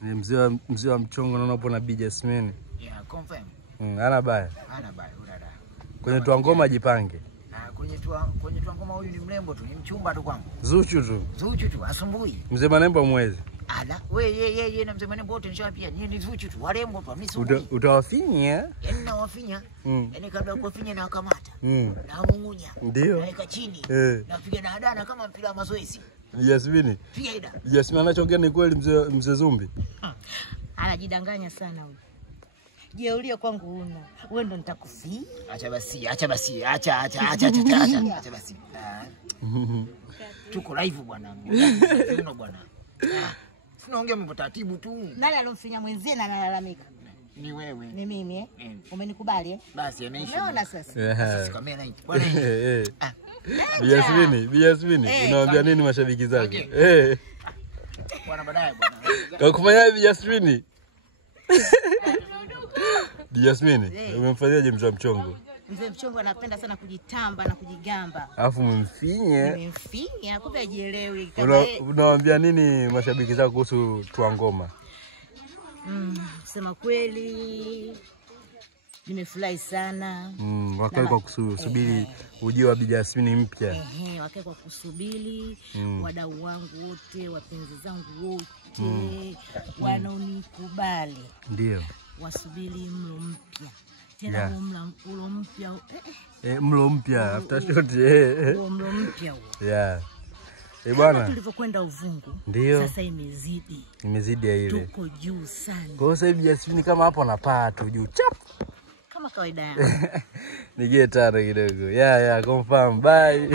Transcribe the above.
Ni mzee wa mchongo naona hapo na Bi Jasmine. Yeah, confirm. Ana baya. Ana baya udada. Kwenye tua ngoma jipange. Kwenye tua ngoma huyu ni mrembo tu, ni mchumba tu kwangu. Zuchu tu asumbui. Mzee Manembo mwezi. Ala, yeye na Mzee Manembo wote nishawapia. Ni Zuchu tu, warembo tu, mimi utawafinya? Yaani nawafinya. Yaani kabla ya kuwafinya na wakamata. Na mungunya. Ndio. Naweka chini. Napiga na adana kama mpira wa mazoezi. Jasmine. Piga ida. Jasmine anachoongea ni kweli mzee Zumbi. Anajidanganya sana huyu. Jeuri kwangu una. Wewe ndo nitakufia. Acha basi. Acha basi. Tuko live bwana. Unaona bwana. Tunaongea mambo taratibu tu. Nani alomfinya mwenzie na analalamika? Ni wewe. Ni mimi Umenikubali Basi ameisha. Unaona sasa. Sasa kamera hii. Bwana. Bi Jasmine, unawaambia nini mashabiki zako? Bwana baadaye bwana. Kakufanya Bi Jasmine? Bi Jasmine, umemfanyaje mzee mchongo? Mzee mchongo anapenda sana kujitamba na kujigamba. Alafu mumfinye. Nimemfinya, kumbe ajielewi. Unawaambia nini mashabiki zako kuhusu tua ngoma? Sema kweli nimefurahi sana. Wakae kwa kusubiri ujio wa Bi Jasmine mpya. Wakae kwa kusubiri wadau wangu wote, wapenzi zangu wote, wanaonikubali. Ndio. Wasubiri mlo mpya. Tena mlo mpya. Mlo mpya after shot mlo mpya huo. Yeah. Bwana tulivyokwenda Uvungu sasa imezidi ya ile. Tuko juu sana. Kwa hiyo sasa hivi Jasmine kama hapo anapaa tu juu chap kama kawaida yangu. Nige tano kidogo. Yeah, confirm. Bye.